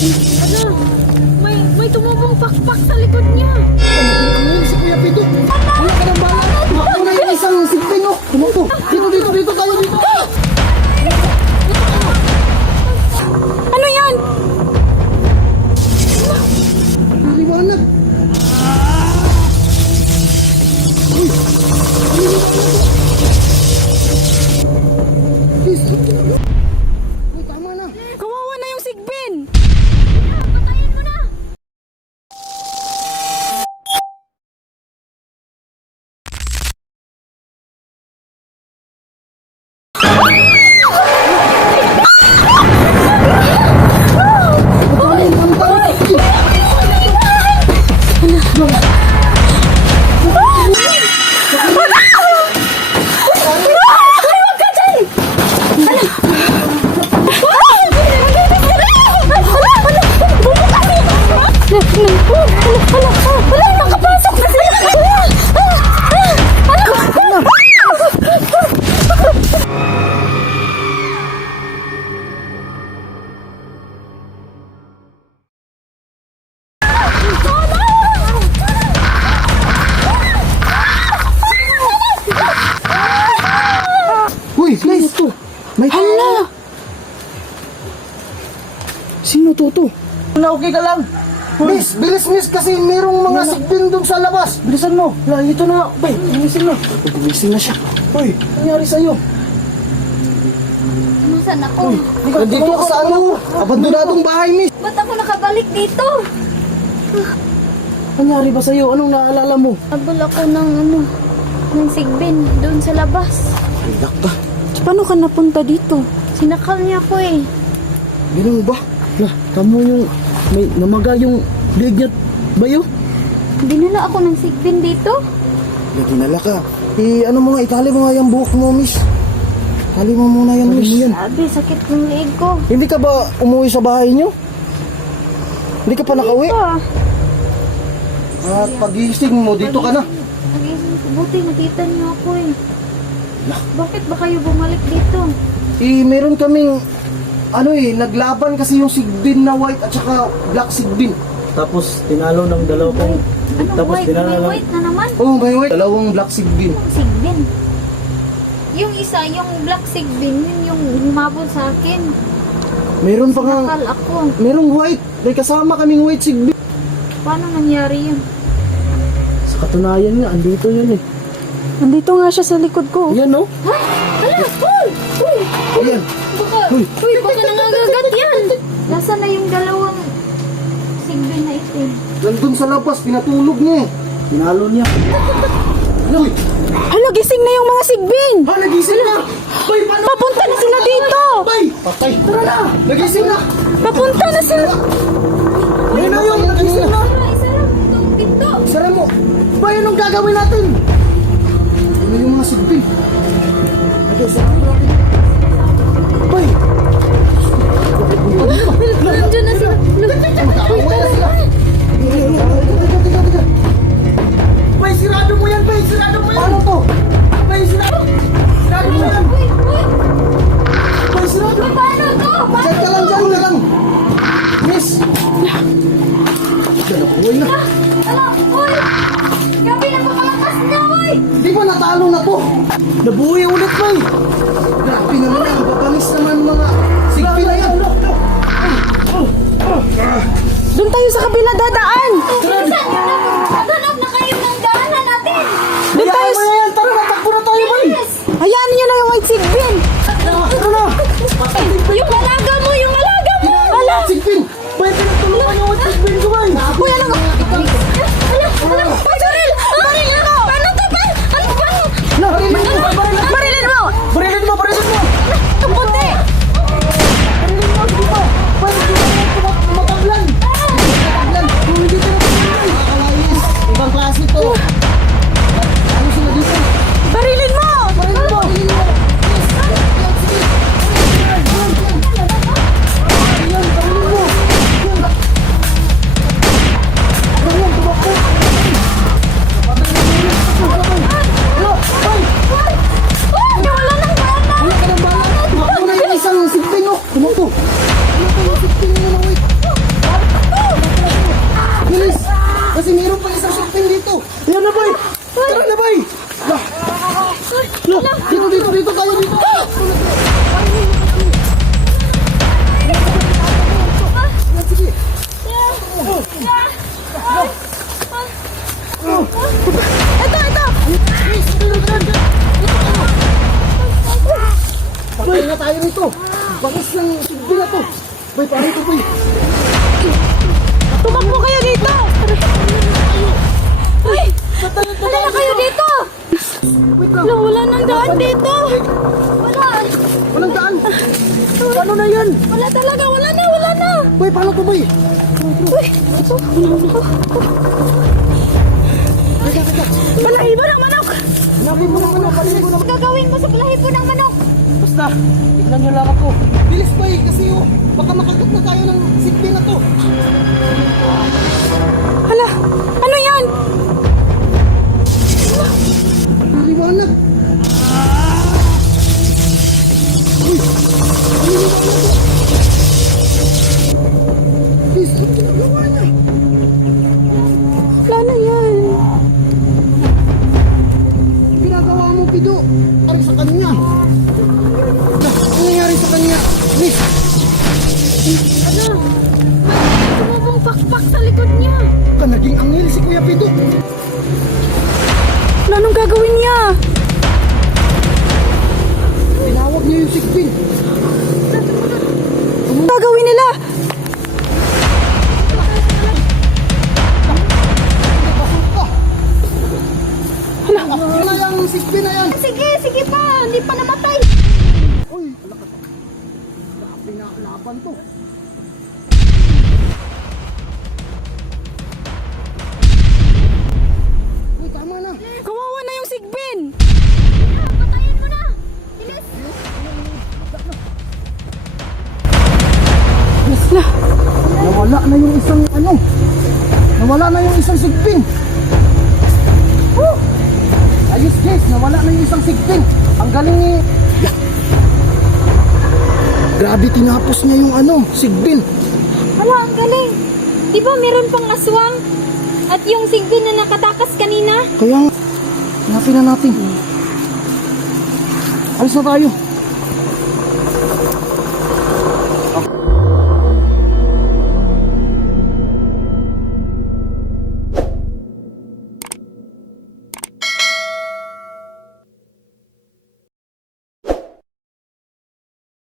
Ano? May tumubong pakpak sa likod niya. Ano si Kuya Pito? Wala ka ng bala. Ako na yung isang sigpin, oh. Tumuto. Dito tayo dito. Ano yan? Liwanag. Please. Uy, tama na. Kawawa na yung sigbin. Uy, guys. May hala. Sino to? Na okay ka lang. Miss, bilis kasi merong mga sigbin doon sa labas. Bilisan mo. Ito na. Bay, gumising na. Gumising na siya. Uy, nangyari sa'yo? Nasaan ako? Nandito ka sa abandonadong bahay, miss. Ba't ako nakabalik dito? Nangyari ba sa'yo? Anong naalala mo? Habol ako ng sigbin doon sa labas. Iyak ka. Paano ka napunta dito? Sinakal niya ako eh. Ganun ba? Kamu yung may namaga yung big niya bayo? Dinala ako ng sigbin dito. Dinala ka. Ano mo nga, itali mo nga yung buhok mo, miss. Tali mo muna yung miss. Sabi, sakit ng leeg ko. Hindi ka ba umuwi sa bahay niyo? Hindi ka pa nakauwi? At pag-iising mo, dito ka na. Buti nakita niyo ako eh. Bakit ba kayo bumalik dito? Meron kaming naglaban kasi yung sigbin na white at saka black sigbin. Tapos tinalo ng dalawa kong Ano white? May white na naman. Oh, may white. Dalawang black sigbin. Sigbin. Yung isa, yung black sigbin, yun yung humabol sa akin. Meron pa nga, Nakal ako. merong white. May kasama kaming white sigbin. Paano nangyari yun? sa katunayan nga, andito yun eh. Nandito nga siya sa likod ko. Yan, no? Ay! Hala! Uy! Uy! Ayan. Baka nangangagat yan! Nasaan na yung dalawang sigbin na ito? Nandun sa labas, pinatulog niya eh. Tinalo niya. Uy! Hala, gising na yung mga sigbin! Nagising na! Bay, paano? Papunta na sila dito! Bay! Patay! Tara na! Nagising na! Papunta na sila! Ayun na yun! Nagising na! Isarap itong pinto! Sara mo! Bay, anong gagawin natin? Ano yung mga sigbin? Okay, sara mo natin. Bay! Nandiyan na sila! Magkakaway na sila! Teka. Bay, sirado mo yan! Bay, sirado mo yan! Paano to? Bay, sirado! Sirado mo yan! Uy! Uy! Bay, sirado! Paano to? Diyan ka lang! Miss! Diyan ako, uy na! Hala! Uy! Gabi na pamalakas niya! Uy! Di ba natalo na to? Nabuhay ulit, Bay! Grabe naman yan! Babalis naman mga sigbin na yan! Doon tayo sa kabila dadaan! Hanap na kayo ng daanan natin! Doon tayo! Hayaan mo na yan! Tara, natakbo na tayo, Bay! Hayaan niyo na yung white sigbin! Tara na! Yung alaga mo! Yung alaga mo! Hala! Sigbin! Bay, pinagtulungan yung sigbin ko, Bay! Uy, ano ka? Hala! Uy, Baril! Baril ako! Paano to, Bay? Ano ba? Barilin mo! Barilin mo! Ang puti! Barilin mo! Sige mo! Bay, mataglan! Mataglan! Hindi ka na tumulay! Nakalayis! Ibang klase to! Ano sila dito? Barilin mo! Barilin mo! Wala nang bala! Wala ka ng bala! Ako na yung isang sigbin, oh! Tumuto! Ano ka yung sigbin mo na, wait? Bilis! Kasi meron pa isang sigbin dito. Yan na, bay! Tara na, bay! Dito tayo dito. Sige. Patay na tayo nito. Bakas ng sigbin na to. Bay, paano ito, bay? Tumakbo kayo dito! Ay! Wala na kayo dito! Wait lang. Wala nang daan dito! Wala! Walang daan. Paano na yan? Wala talaga! Wala na! Wala na! Bay, paano to, bay? Uy! Balahibo ng manok! Hanapin mo naman ako. Balihin mo naman. Gagawin mo sa balahibo ng manok! Basta, tignan nyo lang ako. Bilis, bay, kasi baka makagat na tayo ng sigbin na to. Hala! Ano yan? Liwanag. Please, ano ginagawa niya? Wala na yan! Ginagawa mo, Pido. Ari sa kanya. Ano nangyari sa kanya? Miss, Ano? Tumubong pakpak sa likod niya! ka naging anghel si Kuya Pido. Anong gagawin niya? Tinawag niya yung sigbin. Anong gagawin nila? Napasok ka. Yun na yung sigbin na yan. Sige! Sige pa! Hindi pa namatay! Uy, alakat. Grabe na laban to. Uy, tama na. Kawawa na yung sigbin! Patayin mo na! Bilis! Yes na. Nawala na yung isang Nawala na yung isang sigbin. Woo! Ayos guys, nawala na yung isang sigbin. Ang galing ni... Yeah. Grabe, tinapos niya yung sigbin. Hala, ang galing! Di ba meron pang aswang? At yung sigbin na nakatakas kanina? Kaya nga, hanapin na natin. Alis na tayo.